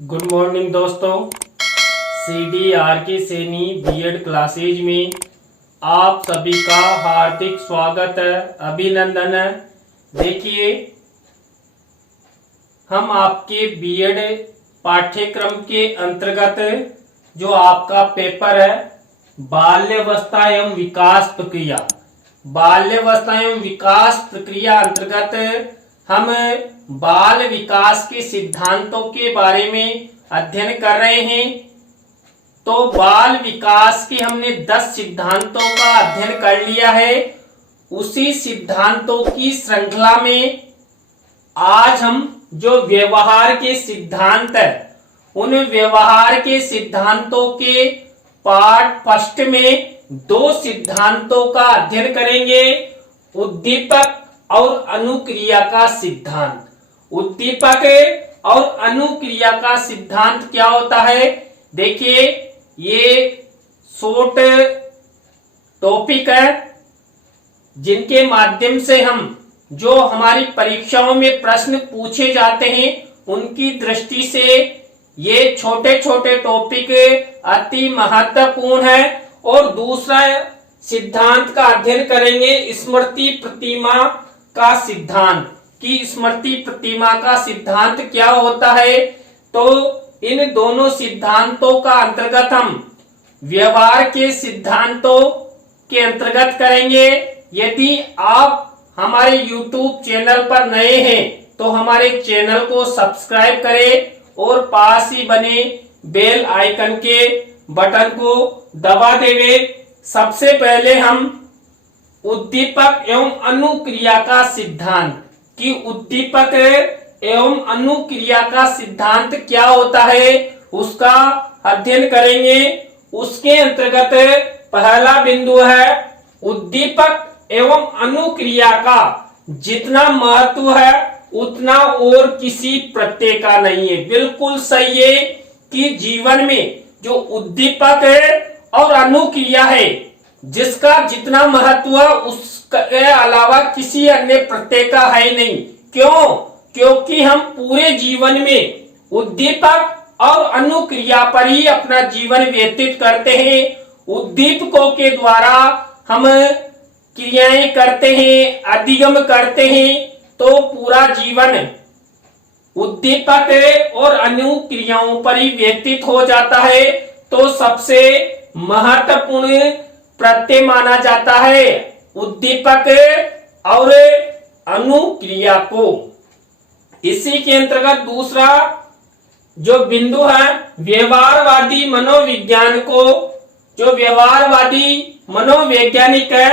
Good morning दोस्तों। CDRK Saini BEd classes में आप सभी का हार्दिक स्वागत है, अभिनंदन है। देखिए, हम आपके बीएड पाठ्यक्रम के अंतर्गत जो आपका पेपर है बाल्यावस्था एवं विकास प्रक्रिया, बाल्यावस्था एवं विकास प्रक्रिया अंतर्गत हम बाल विकास के सिद्धांतों के बारे में अध्ययन कर रहे हैं। तो बाल विकास के हमने 10 सिद्धांतों का अध्ययन कर लिया है। उसी सिद्धांतों की श्रृंखला में आज हम जो व्यवहार के सिद्धांत है उन व्यवहार के सिद्धांतों के पार्ट फर्स्ट में 2 सिद्धांतों का अध्ययन करेंगे। उद्दीपक और अनुक्रिया का सिद्धांत। उद्दीपक और अनुक्रिया का सिद्धांत क्या होता है? देखिए, ये शॉर्ट टॉपिक है जिनके माध्यम से हम जो हमारी परीक्षाओं में प्रश्न पूछे जाते हैं उनकी दृष्टि से ये छोटे छोटे टॉपिक अति महत्वपूर्ण है। और दूसरा सिद्धांत का अध्ययन करेंगे स्मृति प्रतिमा का सिद्धांत कि स्मृति प्रतिमा का सिद्धांत क्या होता है। तो इन दोनों सिद्धांतों का अंतर्गत हम व्यवहार के सिद्धांतों के अंतर्गत करेंगे। यदि आप हमारे YouTube चैनल पर नए हैं तो हमारे चैनल को सब्सक्राइब करें और पास ही बने बेल आइकन के बटन को दबा देवे। सबसे पहले हम उद्दीपक एवं अनुक्रिया का सिद्धांत कि उद्दीपक एवं अनुक्रिया का सिद्धांत क्या होता है उसका अध्ययन करेंगे। उसके अंतर्गत पहला बिंदु है उद्दीपक एवं अनुक्रिया का जितना महत्व है उतना और किसी प्रत्यय का नहीं है। बिल्कुल सही है कि जीवन में जो उद्दीपक है और अनुक्रिया है जिसका जितना महत्व है उसके अलावा किसी अन्य प्रत्यय का है नहीं। क्यों? क्योंकि हम पूरे जीवन में उद्दीपक और अनुक्रिया पर ही अपना जीवन व्यतीत करते हैं। उद्दीपकों के द्वारा हम क्रियाएं करते हैं, अधिगम करते हैं, तो पूरा जीवन उद्दीपक और अनुक्रियाओं पर ही व्यतीत हो जाता है। तो सबसे महत्वपूर्ण प्रत्यय माना जाता है उद्दीपक और अनुक्रिया को। इसी के अंतर्गत दूसरा जो बिंदु है व्यवहारवादी मनोविज्ञान को, जो व्यवहारवादी मनोवैज्ञानिक है,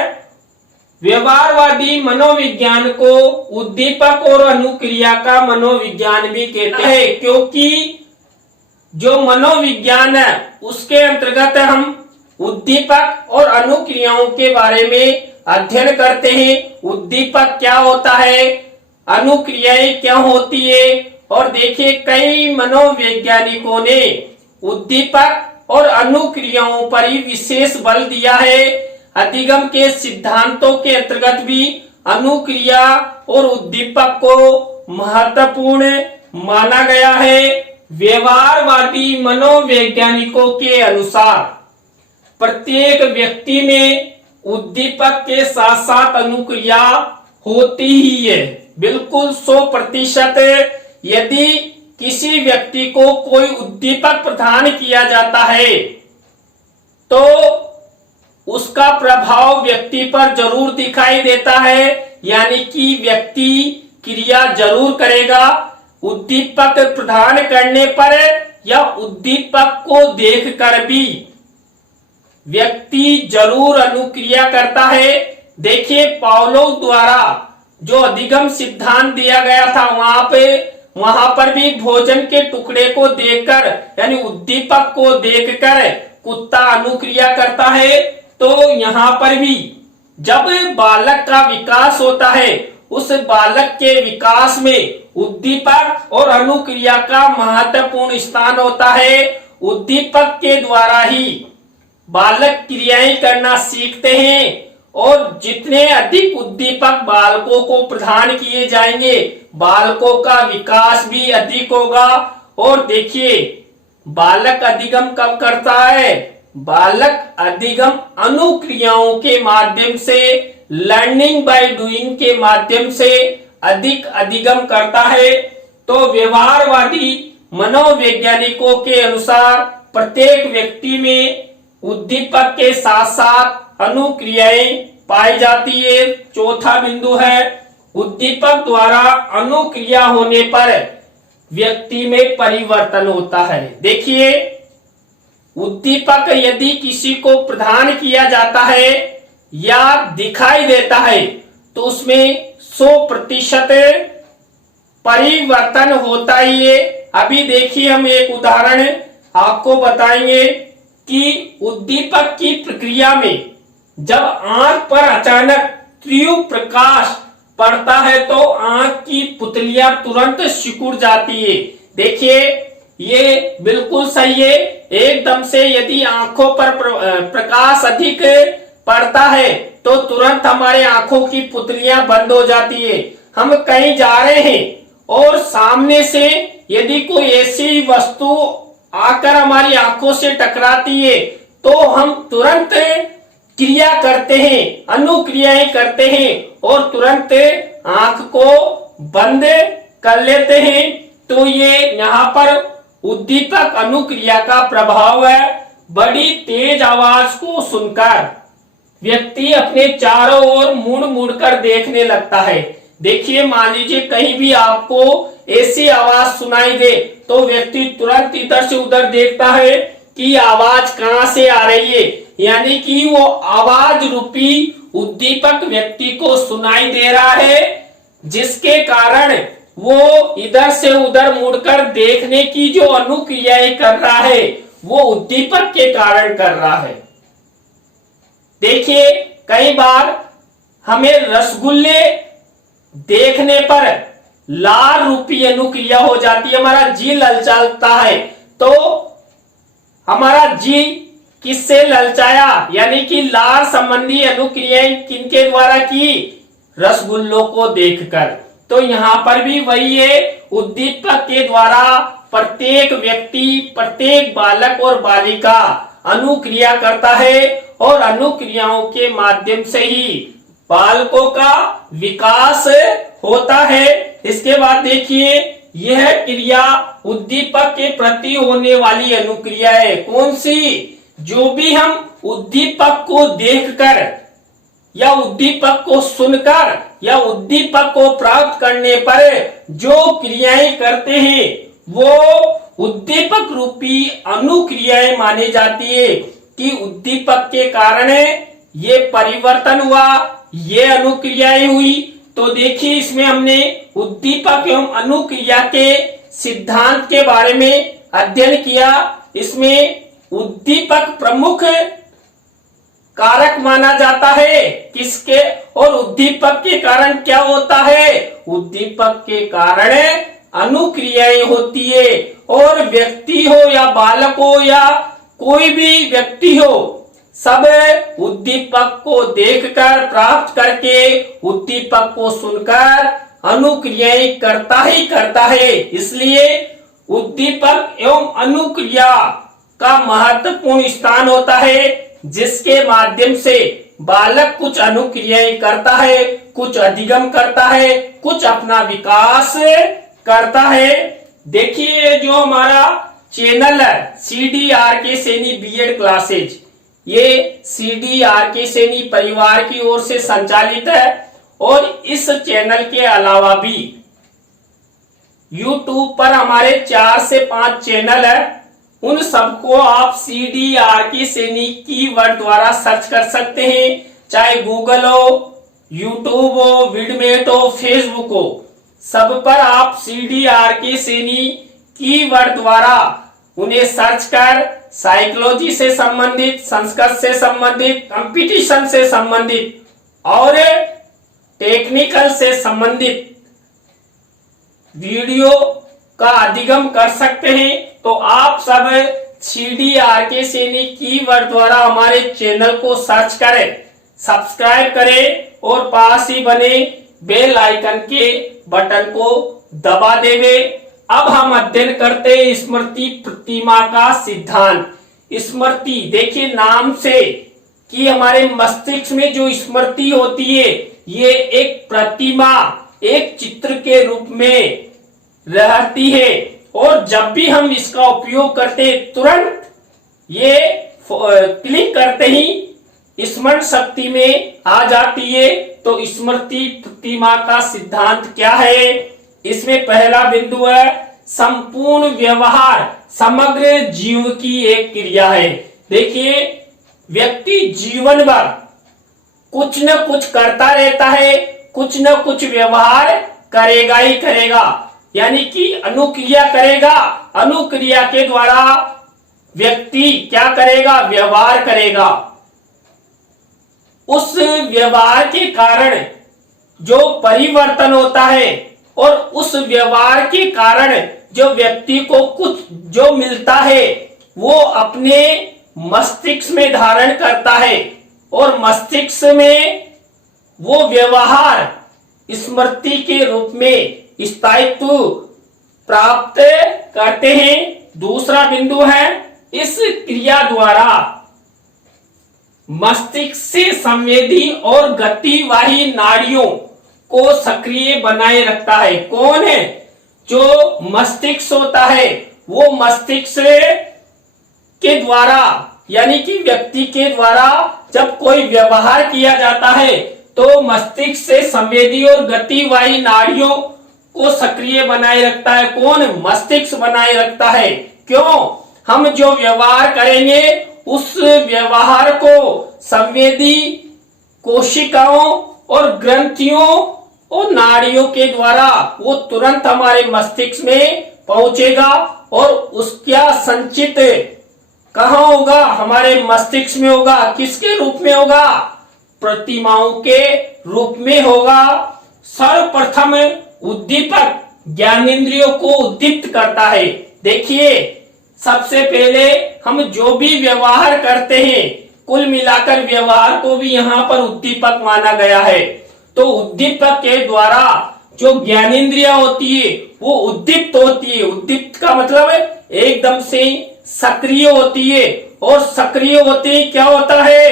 व्यवहारवादी मनोविज्ञान को उद्दीपक और अनुक्रिया का मनोविज्ञान भी कहते हैं। क्योंकि जो मनोविज्ञान है उसके अंतर्गत हम उद्दीपक और अनुक्रियाओं के बारे में अध्ययन करते हैं। उद्दीपक क्या होता है, अनुक्रियाएं क्या होती है। और देखिए, कई मनोवैज्ञानिकों ने उद्दीपक और अनुक्रियाओं पर ही विशेष बल दिया है। अधिगम के सिद्धांतों के अंतर्गत भी अनुक्रिया और उद्दीपक को महत्वपूर्ण माना गया है। व्यवहारवादी मनोवैज्ञानिकों के अनुसार प्रत्येक व्यक्ति में उद्दीपक के साथ साथ अनुक्रिया होती ही है, बिल्कुल 100%। यदि किसी व्यक्ति को कोई उद्दीपक प्रदान किया जाता है तो उसका प्रभाव व्यक्ति पर जरूर दिखाई देता है, यानी कि व्यक्ति क्रिया जरूर करेगा। उद्दीपक प्रदान करने पर या उद्दीपक को देखकर भी व्यक्ति जरूर अनुक्रिया करता है। देखिए, पावलोव द्वारा जो अधिगम सिद्धांत दिया गया था वहां पर भी भोजन के टुकड़े को देखकर यानी उद्दीपक को देखकर कुत्ता अनुक्रिया करता है। तो यहाँ पर भी जब बालक का विकास होता है उस बालक के विकास में उद्दीपक और अनुक्रिया का महत्वपूर्ण स्थान होता है। उद्दीपक के द्वारा ही बालक क्रियाएं करना सीखते हैं और जितने अधिक उद्दीपक बालकों को प्रदान किए जाएंगे बालकों का विकास भी अधिक होगा और देखिए बालक अधिगम कब करता है? बालक अधिगम अनुक्रियाओं के माध्यम से, लर्निंग बाय डूइंग के माध्यम से अधिक अधिगम करता है। तो व्यवहारवादी मनोवैज्ञानिकों के अनुसार प्रत्येक व्यक्ति में उद्दीपक के साथ साथ अनुक्रियाएं पाई जाती है। चौथा बिंदु है उद्दीपक द्वारा अनुक्रिया होने पर व्यक्ति में परिवर्तन होता है। देखिए उद्दीपक यदि किसी को प्रदान किया जाता है या दिखाई देता है तो उसमें 100% परिवर्तन होता ही है। अभी देखिए हम एक उदाहरण आपको बताएंगे कि उद्दीपक की प्रक्रिया में जब आंख पर अचानक तीव्र प्रकाश पड़ता है तो आंख की पुतलियां तुरंत सिकुड़ जाती है। देखिए ये बिल्कुल सही है। एकदम से यदि आंखों पर प्रकाश अधिक पड़ता है तो तुरंत हमारे आंखों की पुतलियां बंद हो जाती है। हम कहीं जा रहे हैं और सामने से यदि कोई ऐसी वस्तु आकर हमारी आंखों से टकराती है तो हम तुरंत क्रिया करते हैं, अनुक्रियाएं करते हैं और तुरंत आंख को बंद कर लेते हैं। तो ये यहाँ पर उद्दीपक अनुक्रिया का प्रभाव है। बड़ी तेज आवाज को सुनकर व्यक्ति अपने चारों ओर मुड़ मुड़ कर देखने लगता है। देखिए मान लीजिए कहीं भी आपको ऐसी आवाज सुनाई दे तो व्यक्ति तुरंत इधर से उधर देखता है कि आवाज कहां से आ रही है, यानी कि वो आवाज रूपी उद्दीपक व्यक्ति को सुनाई दे रहा है, जिसके कारण वो इधर से उधर मुड़कर देखने की जो अनुक्रियाएं कर रहा है वो उद्दीपक के कारण कर रहा है। देखिए कई बार हमें रसगुल्ले देखने पर लार रूपी अनुक्रिया हो जाती है, हमारा जी ललचाता है। तो हमारा जी किससे ललचाया, यानी कि लार संबंधी अनुक्रियाएं किनके द्वारा की? रसगुल्लों को देखकर। तो यहाँ पर भी वही है, उद्दीपक के द्वारा प्रत्येक व्यक्ति, प्रत्येक बालक और बालिका अनुक्रिया करता है और अनुक्रियाओं के माध्यम से ही बालकों का विकास होता है। इसके बाद देखिए यह क्रिया उद्दीपक के प्रति होने वाली अनुक्रिया है। कौन सी? जो भी हम उद्दीपक को देखकर या उद्दीपक को सुनकर या उद्दीपक को प्राप्त करने पर जो क्रियाएं करते हैं वो उद्दीपक रूपी अनुक्रियाएं मानी जाती है कि उद्दीपक के कारण ये परिवर्तन हुआ, ये अनुक्रियाएं हुई। तो देखिए इसमें हमने उद्दीपक एवं अनुक्रिया के सिद्धांत के बारे में अध्ययन किया। इसमें उद्दीपक प्रमुख कारक माना जाता है किसके, और उद्दीपक के कारण क्या होता है? उद्दीपक के कारण अनुक्रियाएं होती है और व्यक्ति हो या बालक हो या कोई भी व्यक्ति हो, सब उद्दीपक को देखकर प्राप्त करके उद्दीपक को सुनकर अनुक्रियाएं करता ही करता है। इसलिए उद्दीपक एवं अनुक्रिया का महत्वपूर्ण स्थान होता है, जिसके माध्यम से बालक कुछ अनुक्रियाएं करता है, कुछ अधिगम करता है, कुछ अपना विकास करता है। देखिए जो हमारा चैनल है CDRK सैनी बीएड क्लासेज, ये CDRK सैनी परिवार की ओर से संचालित है और इस चैनल के अलावा भी YouTube पर हमारे 4 से 5 चैनल है। उन सबको आप CDRK सैनी कीवर्ड द्वारा सर्च कर सकते हैं, चाहे गूगल हो, YouTube हो, विडमेट हो, फेसबुक हो, सब पर आप CDRK सैनी कीवर्ड द्वारा उन्हें सर्च कर साइकोलॉजी से संबंधित, संस्कृत से संबंधित, कंपटीशन से संबंधित और टेक्निकल से संबंधित वीडियो का अधिगम कर सकते हैं। तो आप सब CDRK सैनी कीवर्ड द्वारा हमारे चैनल को सर्च करें, सब्सक्राइब करें और पास ही बने बेल आइकन के बटन को दबा देवे अब हम अध्ययन करते हैं स्मृति प्रतिमा का सिद्धांत। स्मृति देखिए नाम से कि हमारे मस्तिष्क में जो स्मृति होती है ये एक प्रतिमा, एक चित्र के रूप में रहती है और जब भी हम इसका उपयोग करते हैं तुरंत ये क्लिक करते ही स्मरण शक्ति में आ जाती है। तो स्मृति प्रतिमा का सिद्धांत क्या है? इसमें पहला बिंदु है संपूर्ण व्यवहार समग्र जीव की एक क्रिया है। देखिए व्यक्ति जीवन भर कुछ न कुछ करता रहता है, कुछ न कुछ व्यवहार करेगा ही करेगा, यानी कि अनुक्रिया करेगा। अनुक्रिया के द्वारा व्यक्ति क्या करेगा? व्यवहार करेगा। उस व्यवहार के कारण जो परिवर्तन होता है और उस व्यवहार के कारण जो व्यक्ति को कुछ जो मिलता है वो अपने मस्तिष्क में धारण करता है और मस्तिष्क में वो व्यवहार स्मृति के रूप में स्थायित्व प्राप्त करते हैं। दूसरा बिंदु है इस क्रिया द्वारा मस्तिष्क से संवेदी और गतिवाही नाड़ियों को सक्रिय बनाए रखता है। कौन है? जो मस्तिष्क होता है वो मस्तिष्क के द्वारा यानी कि व्यक्ति के द्वारा जब कोई व्यवहार किया जाता है तो मस्तिष्क से संवेदी और गतिवाही नाड़ियों को सक्रिय बनाए रखता है। कौन? मस्तिष्क बनाए रखता है। क्यों? हम जो व्यवहार करेंगे उस व्यवहार को संवेदी कोशिकाओं और ग्रंथियों और नाड़ियों के द्वारा वो तुरंत हमारे मस्तिष्क में पहुंचेगा और उसका संचित कहाँ होगा? हमारे मस्तिष्क में होगा। किसके रूप में होगा? प्रतिमाओं के रूप में होगा। सर्वप्रथम उद्दीपक ज्ञानेंद्रियों को उद्दीप्त करता है। देखिए सबसे पहले हम जो भी व्यवहार करते हैं कुल मिलाकर व्यवहार को भी यहाँ पर उद्दीपक माना गया है। तो उद्दीपक के द्वारा जो ज्ञानेंद्रिया होती है वो उद्दीप्त होती है। उद्दीप्त का मतलब है एकदम से सक्रिय होती है और सक्रिय होते ही क्या होता है?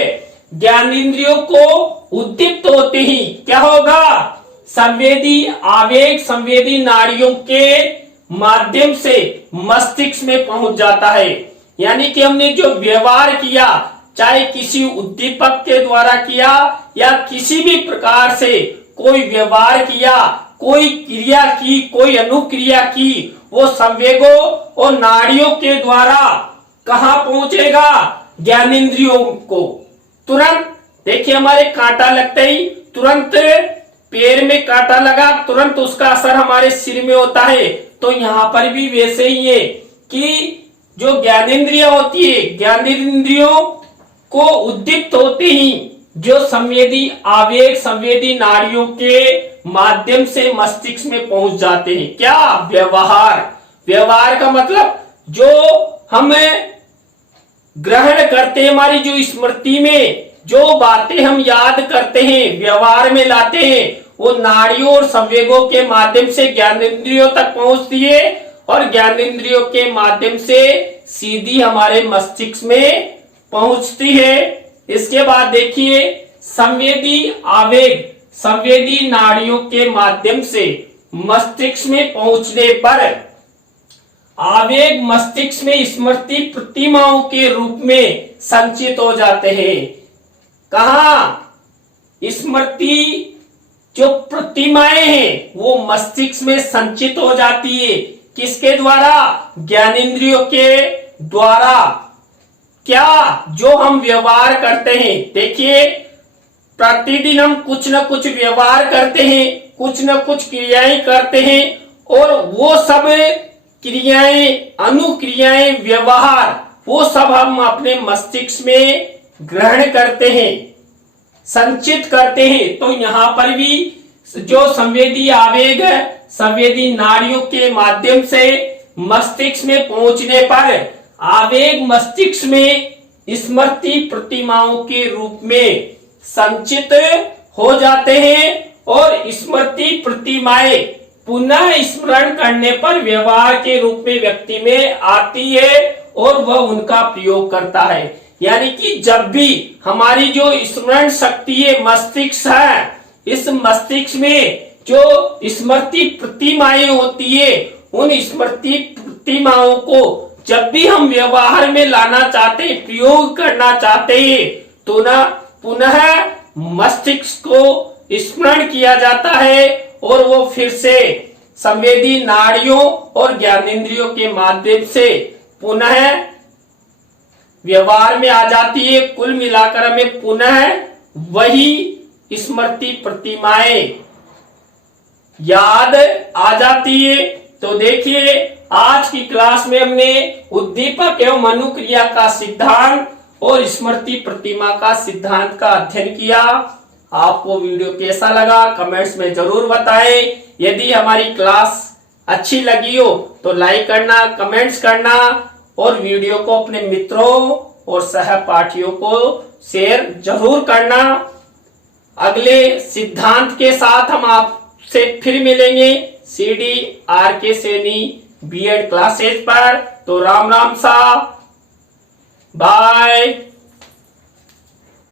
ज्ञानेंद्रियों को उद्दीप्त होते ही क्या होगा? संवेदी आवेग संवेदी नाड़ियों के माध्यम से मस्तिष्क में पहुंच जाता है। यानी कि हमने जो व्यवहार किया चाहे किसी उद्दीपक के द्वारा किया या किसी भी प्रकार से कोई व्यवहार किया, कोई क्रिया की, कोई अनुक्रिया की, वो संवेगों और नाड़ियों के द्वारा कहां पहुंचेगा? ज्ञानेंद्रियों को तुरंत। देखिए हमारे कांटा लगते ही तुरंत पैर में कांटा लगा, तुरंत उसका असर हमारे सिर में होता है। तो यहाँ पर भी वैसे ही है कि जो ज्ञानेंद्रिया होती है ज्ञानेंद्रियों को उद्दीप्त होते ही जो संवेदी आवेग संवेदी नाड़ियों के माध्यम से मस्तिष्क में पहुंच जाते हैं। क्या? व्यवहार। व्यवहार का मतलब जो हमें ग्रहण करते हैं, हमारी जो स्मृति में जो बातें हम याद करते हैं व्यवहार में लाते हैं वो नाड़ियों और संवेगों के माध्यम से ज्ञानेंद्रियों तक पहुंचती है और ज्ञानेंद्रियों के माध्यम से सीधी हमारे मस्तिष्क में पहुंचती है। इसके बाद देखिए संवेदी आवेग संवेदी नाड़ियों के माध्यम से मस्तिष्क में पहुंचने पर आवेग मस्तिष्क में स्मृति प्रतिमाओं के रूप में संचित हो जाते हैं। कहा? स्मृति जो प्रतिमाएं हैं वो मस्तिष्क में संचित हो जाती है। किसके द्वारा? ज्ञानेंद्रियों के द्वारा। क्या? जो हम व्यवहार करते हैं। देखिए प्रतिदिन हम कुछ न कुछ व्यवहार करते हैं, कुछ न कुछ क्रियाएं करते हैं और वो सब क्रियाएं अनुक्रियाएं व्यवहार वो सब हम अपने मस्तिष्क में ग्रहण करते हैं, संचित करते हैं। तो यहाँ पर भी जो संवेदी आवेग है संवेदी नाड़ियों के माध्यम से मस्तिष्क में पहुंचने पर आवेग मस्तिष्क में स्मृति प्रतिमाओं के रूप में संचित हो जाते हैं और स्मृति प्रतिमाएं पुनः स्मरण करने पर व्यवहार के रूप में व्यक्ति में आती है और वह उनका प्रयोग करता है। यानी कि जब भी हमारी जो स्मरण शक्ति है, मस्तिष्क है, इस मस्तिष्क में जो स्मृति प्रतिमाएं होती है, उन स्मृति प्रतिमाओं को जब भी हम व्यवहार में लाना चाहते हैं, प्रयोग करना चाहते हैं, तो ना पुनः मस्तिष्क को स्मरण किया जाता है और वो फिर से संवेदी नाड़ियों और ज्ञानेंद्रियों के माध्यम से पुनः व्यवहार में आ जाती है। कुल मिलाकर हमें पुनः वही स्मृति प्रतिमाएं याद आ जाती है। तो देखिए, आज की क्लास में हमने उद्दीपक एवं अनुक्रिया का सिद्धांत और स्मृति प्रतिमा का सिद्धांत का अध्ययन किया। आपको वीडियो कैसा लगा कमेंट्स में जरूर बताएं। यदि हमारी क्लास अच्छी लगी हो तो लाइक करना, कमेंट्स करना और वीडियो को अपने मित्रों और सहपाठियों को शेयर जरूर करना। अगले सिद्धांत के साथ हम आपसे फिर मिलेंगे CDRK सैनी B.Ed क्लासेज पर। तो राम राम सा, बाय।